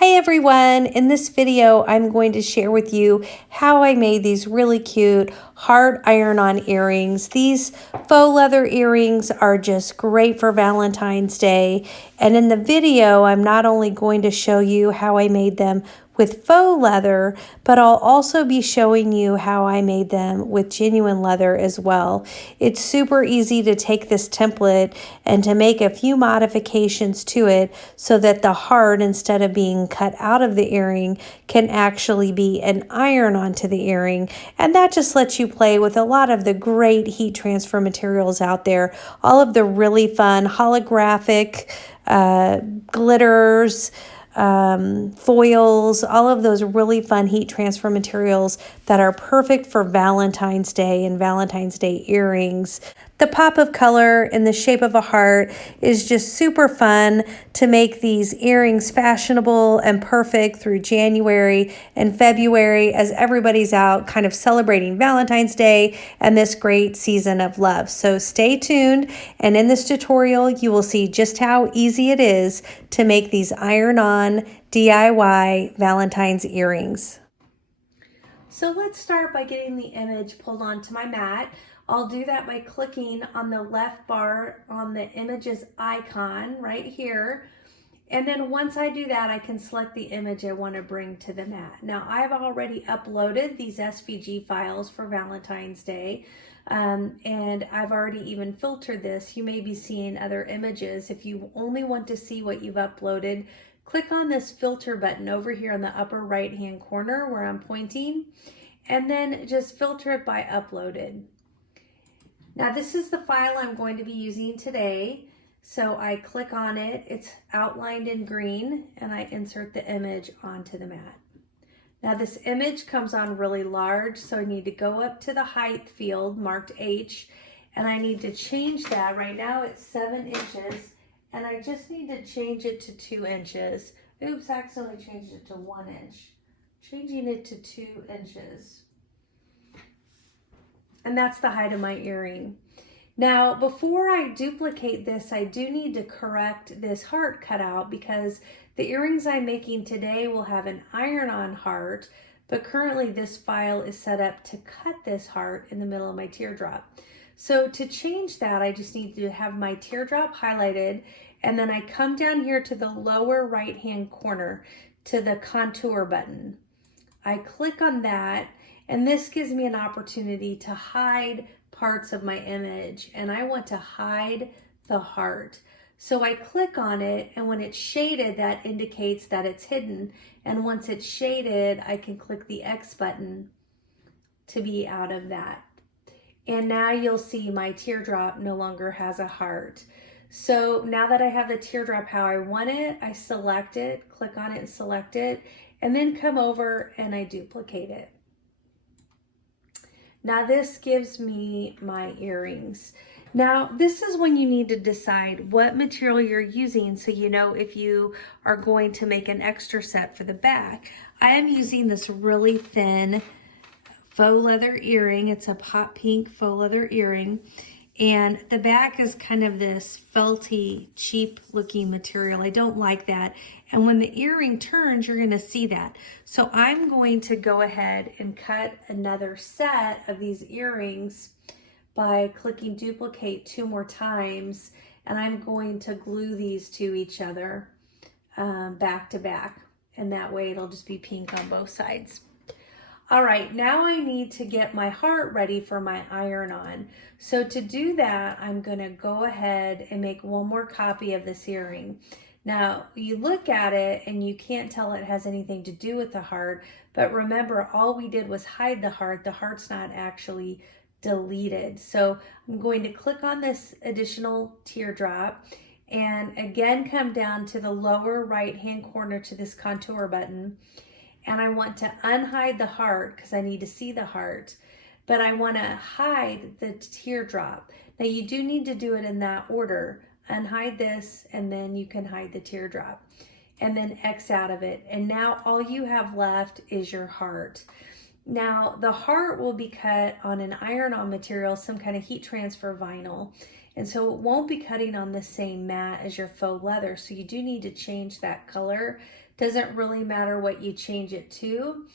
Hi everyone, in this video I'm going to share with you how I made these really cute hard iron-on earrings. These faux leather earrings are just great for Valentine's Day, and in the video I'm not only going to show you how I made them with faux leather, but I'll also be showing you how I made them with genuine leather as well. It's super easy to take this template and to make a few modifications to it so that the heart, instead of being cut out of the earring, can actually be an iron onto the earring. And that just lets you play with a lot of the great heat transfer materials out there, all of the really fun holographic glitters, foils, all of those really fun heat transfer materials that are perfect for Valentine's Day and Valentine's Day earrings. The pop of color in the shape of a heart is just super fun to make these earrings fashionable and perfect through January and February as everybody's out kind of celebrating Valentine's Day and this great season of love. So stay tuned, and in this tutorial you will see just how easy it is to make these iron-on DIY Valentine's earrings. So let's start by getting the image pulled onto my mat. I'll do that by clicking on the left bar on the images icon right here. And then once I do that, I can select the image I want to bring to the mat. Now, I've already uploaded these SVG files for Valentine's Day, and I've already even filtered this. You may be seeing other images. If you only want to see what you've uploaded, click on this filter button over here in the upper right-hand corner where I'm pointing, and then just filter it by uploaded. Now this is the file I'm going to be using today. So I click on it, it's outlined in green, and I insert the image onto the mat. Now this image comes on really large, so I need to go up to the height field marked H, and I need to change that. Right now it's 7 inches, and I just need to change it to 2 inches. Oops, I accidentally changed it to 1 inch. Changing it to 2 inches. And that's the height of my earring. Now, before I duplicate this, I do need to correct this heart cutout because the earrings I'm making today will have an iron-on heart, but currently this file is set up to cut this heart in the middle of my teardrop. So to change that, I just need to have my teardrop highlighted, and then I come down here to the lower right-hand corner to the contour button. I click on that, and this gives me an opportunity to hide parts of my image, and I want to hide the heart. So I click on it, and when it's shaded, that indicates that it's hidden. And once it's shaded, I can click the X button to be out of that. And now you'll see my teardrop no longer has a heart. So now that I have the teardrop how I want it, I select it, click on it and select it, and then come over and I duplicate it. Now this gives me my earrings. Now this is when you need to decide what material you're using so you know if you are going to make an extra set for the back. I am using this really thin faux leather earring. It's a hot pink faux leather earring. And the back is kind of this felty, cheap looking material. I don't like that. And when the earring turns, you're gonna see that. So I'm going to go ahead and cut another set of these earrings by clicking duplicate 2 more times. And I'm going to glue these to each other back to back. And that way it'll just be pink on both sides. All right, now I need to get my heart ready for my iron-on. So to do that, I'm gonna go ahead and make one more copy of this earring. Now, you look at it and you can't tell it has anything to do with the heart, but remember, all we did was hide the heart. The heart's not actually deleted. So I'm going to click on this additional teardrop and again come down to the lower right-hand corner to this contour button. And I want to unhide the heart because I need to see the heart, but I want to hide the teardrop. Now you do need to do it in that order. Unhide this, and then you can hide the teardrop, and then X out of it. And now all you have left is your heart. Now the heart will be cut on an iron-on material, some kind of heat transfer vinyl. And so it won't be cutting on the same mat as your faux leather. So you do need to change that color Doesn't really matter what you change it to.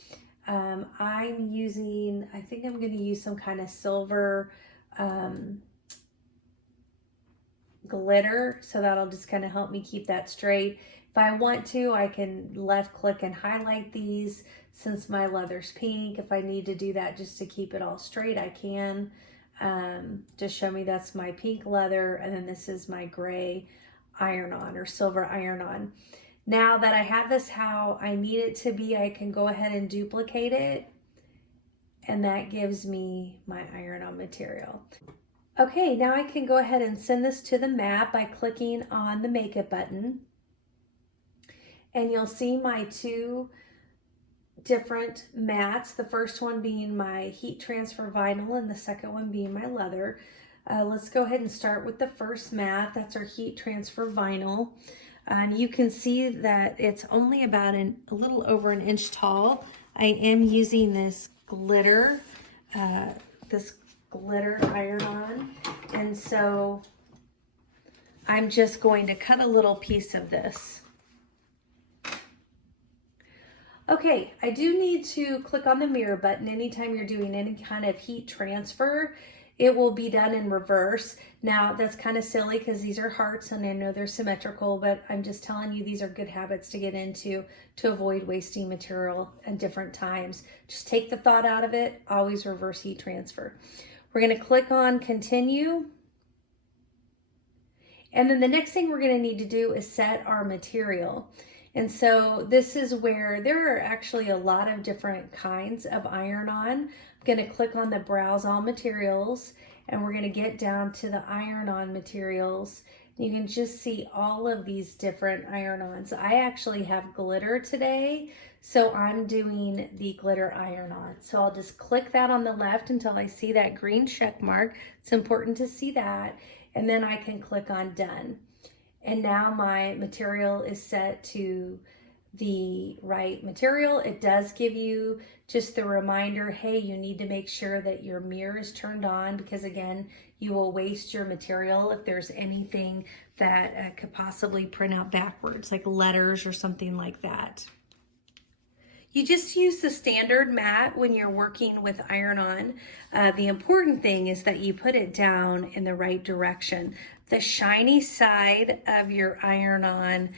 I'm using, I think I'm going to use some kind of silver glitter, so that'll just kind of help me keep that straight. If I want to, I can left click and highlight these since my leather's pink. If I need to do that just to keep it all straight, I can. Just show me that's my pink leather, and then this is my gray iron-on or silver iron-on. Now that I have this how I need it to be, I can go ahead and duplicate it, and that gives me my iron-on material. Okay, now I can go ahead and send this to the mat by clicking on the Make It button. And you'll see my two different mats, the first one being my heat transfer vinyl and the second one being my leather. Let's go ahead and start with the first mat. That's our heat transfer vinyl. And you can see that it's only about a little over an inch tall. I am using this glitter, glitter iron-on, and so I'm just going to cut a little piece of this. Okay, I do need to click on the mirror button anytime you're doing any kind of heat transfer. It will be done in reverse. Now that's kind of silly because these are hearts and I know they're symmetrical, but I'm just telling you these are good habits to get into to avoid wasting material at different times. Just take the thought out of it, always reverse heat transfer. We're going to click on continue. And then the next thing we're going to need to do is set our material. And so this is where there are actually a lot of different kinds of iron-on. I'm going to click on the browse all materials, and we're going to get down to the iron-on materials. You can just see all of these different iron-ons. I actually have glitter today, so I'm doing the glitter iron-on. So I'll just click that on the left until I see that green check mark. It's important to see that. And then I can click on done. And now my material is set to the right material. It does give you just the reminder, hey, you need to make sure that your mirror is turned on, because again, you will waste your material if there's anything that could possibly print out backwards, like letters or something like that. You just use the standard mat when you're working with iron-on. The important thing is that you put it down in the right direction. The shiny side of your iron-on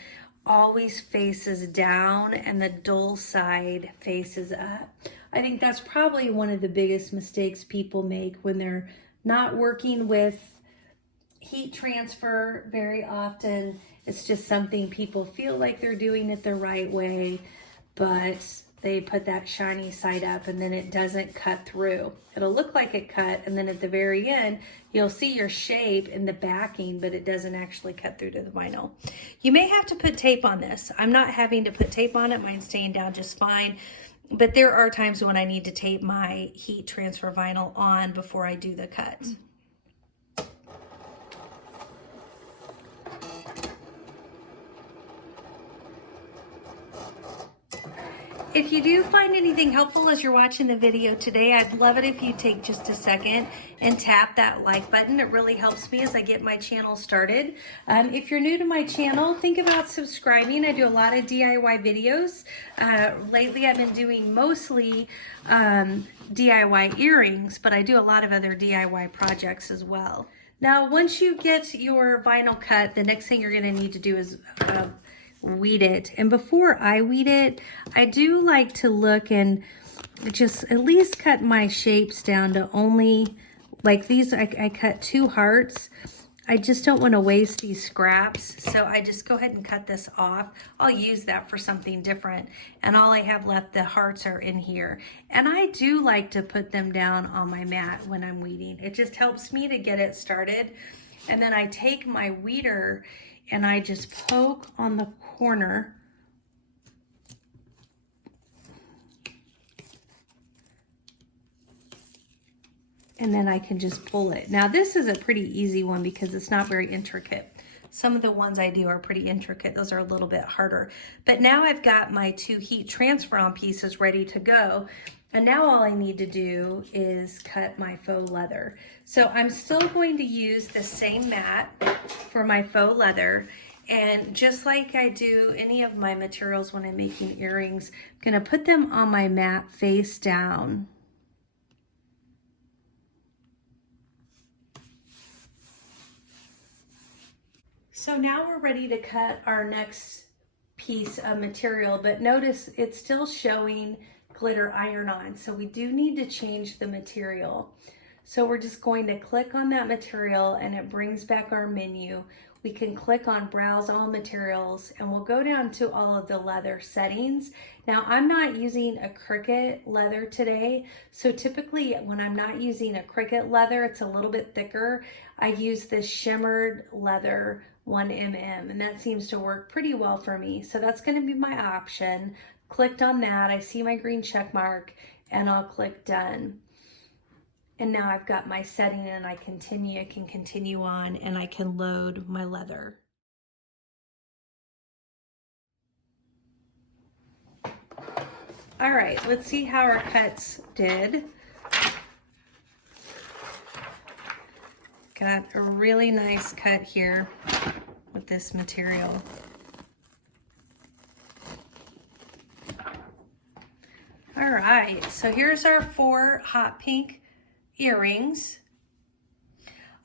always faces down and the dull side faces up. I think that's probably one of the biggest mistakes people make when they're not working with heat transfer very often. It's just something people feel like they're doing it the right way, but they put that shiny side up and then it doesn't cut through. It'll look like it cut, and then at the very end, you'll see your shape in the backing, but it doesn't actually cut through to the vinyl. You may have to put tape on this. I'm not having to put tape on it. Mine's staying down just fine. But there are times when I need to tape my heat transfer vinyl on before I do the cut. If you do find anything helpful as you're watching the video today, I'd love it if you take just a second and tap that like button. It really helps me as I get my channel started. If you're new to my channel, think about subscribing. I do a lot of DIY videos. Lately, I've been doing mostly DIY earrings, but I do a lot of other DIY projects as well. Now, once you get your vinyl cut, the next thing you're going to need to do is weed it. And before I weed it, I do like to look and just at least cut my shapes down to only, like these, I cut 2 hearts. I just don't want to waste these scraps, so I just go ahead and cut this off. I'll use that for something different, and all I have left, the hearts are in here. And I do like to put them down on my mat when I'm weeding. It just helps me to get it started. And then I take my weeder and I just poke on the corner. And then I can just pull it. Now this is a pretty easy one because it's not very intricate. Some of the ones I do are pretty intricate. Those are a little bit harder. But now I've got my 2 heat transfer on pieces ready to go. And now all I need to do is cut my faux leather. So I'm still going to use the same mat for my faux leather. And just like I do any of my materials when I'm making earrings, I'm gonna put them on my mat face down. So now we're ready to cut our next piece of material, but notice it's still showing glitter iron-on. So we do need to change the material. So we're just going to click on that material and it brings back our menu. We can click on browse all materials and we'll go down to all of the leather settings. Now I'm not using a Cricut leather today. So typically when I'm not using a Cricut leather, it's a little bit thicker. I use this shimmered leather 1mm and that seems to work pretty well for me. So that's going to be my option. Clicked on that, I see my green check mark and I'll click done. And now I've got my setting and I can continue on and I can load my leather. All right, let's see how our cuts did. Got a really nice cut here with this material. All right, so here's our 4 hot pink earrings.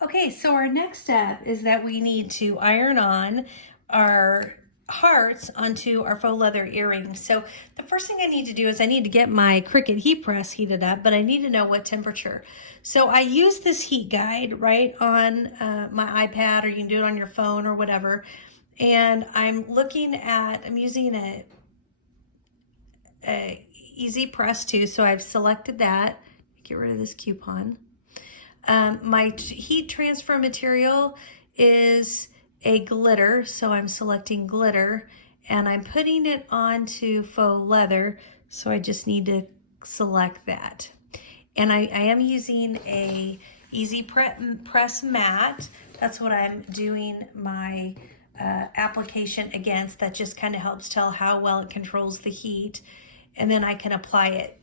Okay, so our next step is that we need to iron on our hearts onto our faux leather earrings. So the first thing I need to do is I need to get my Cricut heat press heated up, but I need to know what temperature. So I use this heat guide right on my iPad, or you can do it on your phone or whatever. And I'm using a easy press too, so I've selected that. Get rid of this coupon. My heat transfer material is a glitter, so I'm selecting glitter and I'm putting it onto faux leather, so I just need to select that. And I am using a easy press mat. That's what I'm doing my application against. That just kind of helps tell how well it controls the heat, and then I can apply it.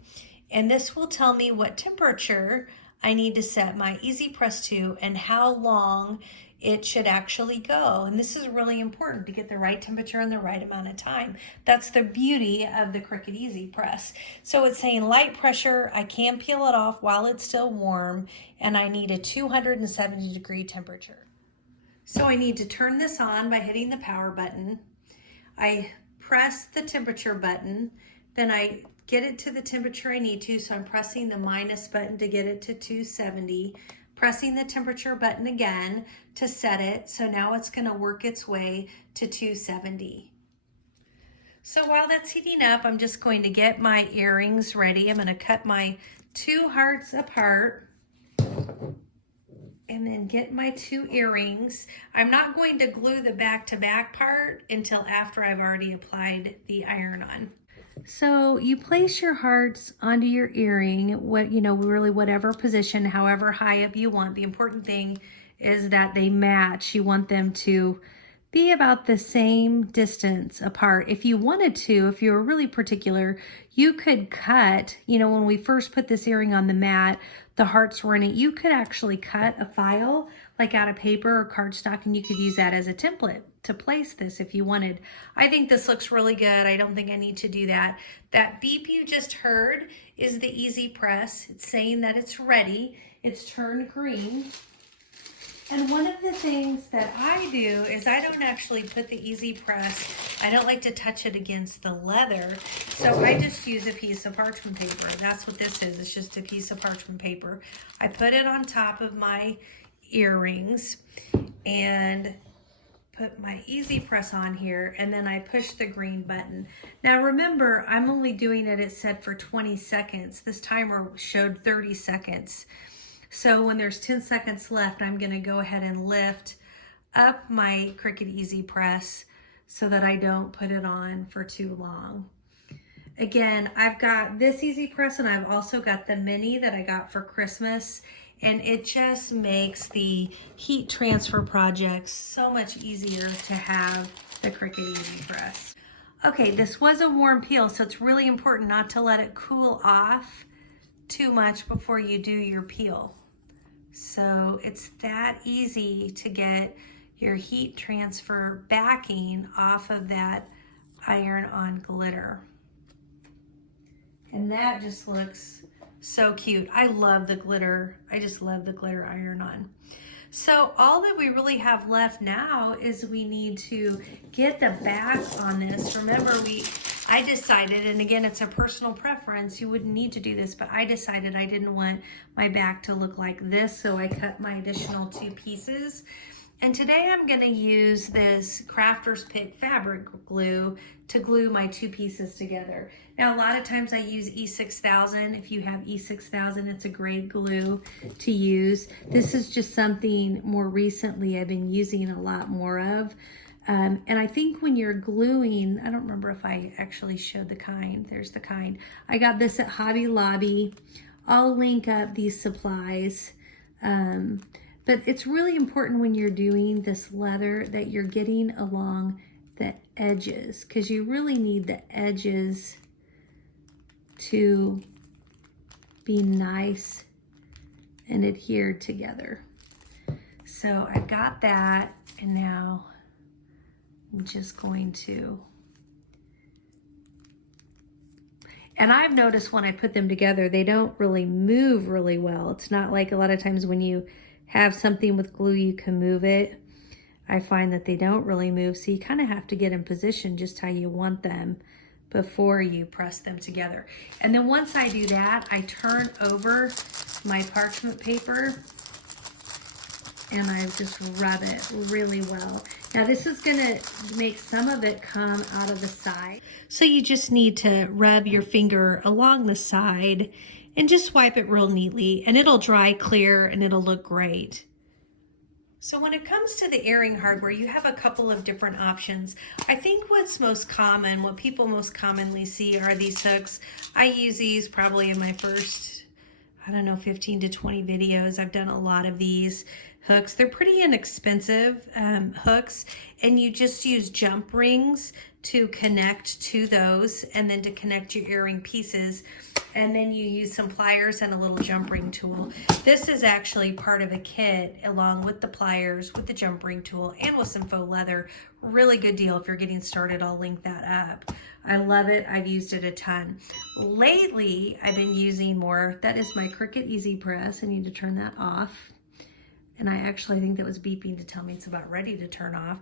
And this will tell me what temperature I need to set my easy press to and how long it should actually go. And this is really important to get the right temperature and the right amount of time. That's the beauty of the Cricut Easy Press. So it's saying light pressure, I can peel it off while it's still warm, and I need a 270-degree temperature. So I need to turn this on by hitting the power button. I press the temperature button, then I get it to the temperature I need to, so I'm pressing the minus button to get it to 270, pressing the temperature button again to set it, so now it's going to work its way to 270. So while that's heating up, I'm just going to get my earrings ready. I'm going to cut my 2 hearts apart and then get my 2 earrings. I'm not going to glue the back-to-back part until after I've already applied the iron-on. So you place your hearts onto your earring, really whatever position, however high up you want. The important thing is that they match. You want them to be about the same distance apart. If you wanted to, if you were really particular, you could cut, when we first put this earring on the mat, the hearts were in it. You could actually cut a file like out of paper or cardstock, and you could use that as a template to place this if you wanted. I think this looks really good. I don't think I need to do that. That beep you just heard is the Easy Press. It's saying that it's ready. It's turned green. And one of the things that I do is I don't actually put the Easy Press, I don't like to touch it against the leather, so I just use a piece of parchment paper. That's what this is. It's just a piece of parchment paper. I put it on top of my earrings and put my Easy Press on here, and then I push the green button. Now remember, I'm only doing it, it said for 20 seconds. This timer showed 30 seconds. So when there's 10 seconds left, I'm gonna go ahead and lift up my Cricut Easy Press so that I don't put it on for too long. Again, I've got this Easy Press and I've also got the mini that I got for Christmas, and it just makes the heat transfer projects so much easier to have the Cricut Easy Press. Okay, this was a warm peel, so it's really important not to let it cool off too much before you do your peel. So it's that easy to get your heat transfer backing off of that iron-on glitter. And that just looks so cute. I love the glitter. I just love the glitter iron-on. So all that we really have left now is we need to get the back on this. Remember, I decided, and again, it's a personal preference, you wouldn't need to do this, but I decided I didn't want my back to look like this, so I cut my additional 2 pieces. And today I'm gonna use this Crafter's Pick fabric glue to glue my 2 pieces together. Now, a lot of times I use E6000. If you have E6000, it's a great glue to use. This is just something more recently I've been using a lot more of. And I think when you're gluing, I don't remember if I actually showed the kind. There's the kind. I got this at Hobby Lobby. I'll link up these supplies. But it's really important when you're doing this leather that you're getting along the edges, because you really need the edges to be nice and adhered together. So I got that, and now I'm just going to, and I've noticed when I put them together, they don't really move really well. It's not like a lot of times when you have something with glue, you can move it. I find that they don't really move, so you kind of have to get in position just how you want them before you press them together. And then once I do that, I turn over my parchment paper and I just rub it really well. Now this is gonna make some of it come out of the side. So you just need to rub your finger along the side and just wipe it real neatly, and it'll dry clear and it'll look great. So when it comes to the earring hardware, you have a couple of different options. I think what's most common, what people most commonly see are these hooks. I use these probably in my first, I don't know, 15 to 20 videos. I've done a lot of these hooks. They're pretty inexpensive hooks, and you just use jump rings to connect to those and then to connect your earring pieces. And then you use some pliers and a little jump ring tool. This is actually part of a kit along with the pliers, with the jump ring tool, and with some faux leather. Really good deal if you're getting started. I'll link that up. I love it. I've used it a ton. Lately, I've been using more. That is my Cricut Easy Press. I need to turn that off. And I actually think that was beeping to tell me it's about ready to turn off.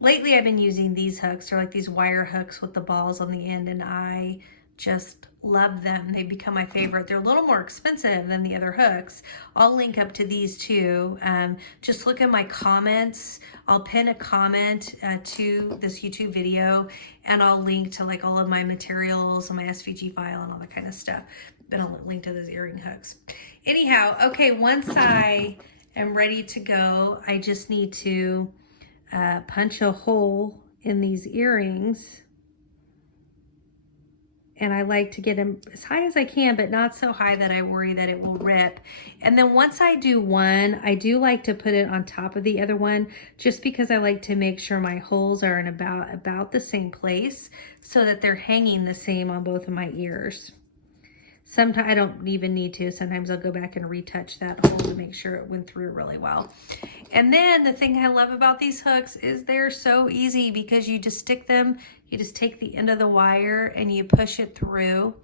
Lately, I've been using these hooks. They're like these wire hooks with the balls on the end, and I just love them. They become my favorite. They're a little more expensive than the other hooks. I'll link up to these too. Just look at my comments. I'll pin a comment to this YouTube video, and I'll link to like all of my materials and my SVG file and all that kind of stuff. Then I'll link to those earring hooks. Anyhow, okay, once I am ready to go, I just need to punch a hole in these earrings. And I like to get them as high as I can, but not so high that I worry that it will rip. And then once I do one, I do like to put it on top of the other one, just because I like to make sure my holes are in about the same place so that they're hanging the same on both of my ears. Sometimes I don't even need to. Sometimes I'll go back and retouch that hole to make sure it went through really well. And then the thing I love about these hooks is they're so easy, because you just stick them, you just take the end of the wire and you push it through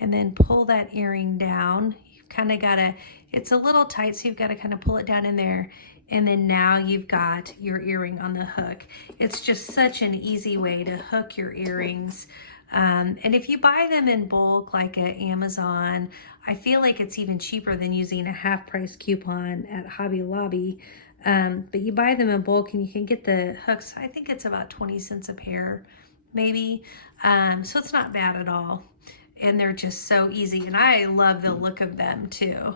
and then pull that earring down. You've kind of got to, it's a little tight, so you've got to kind of pull it down in there. And then now you've got your earring on the hook. It's just such an easy way to hook your earrings. And if you buy them in bulk, like at Amazon, I feel like it's even cheaper than using a half-price coupon at Hobby Lobby. But you buy them in bulk and you can get the hooks. I think it's about 20 cents a pair, maybe. So it's not bad at all. And they're just so easy. And I love the look of them too.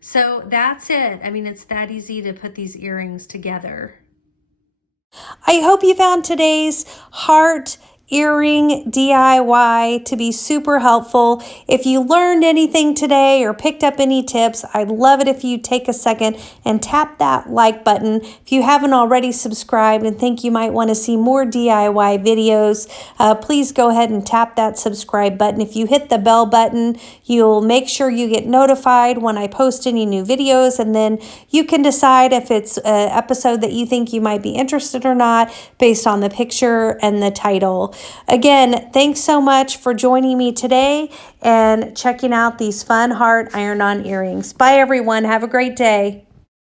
So that's it. I mean, it's that easy to put these earrings together. I hope you found today's heart earring DIY to be super helpful. If you learned anything today or picked up any tips, I'd love it if you take a second and tap that like button. If you haven't already subscribed and think you might want to see more DIY videos, please go ahead and tap that subscribe button. If you hit the bell button, you'll make sure you get notified when I post any new videos, and then you can decide if it's an episode that you think you might be interested or not based on the picture and the title. Again, thanks so much for joining me today and checking out these fun heart iron-on earrings. Bye, everyone. Have a great day.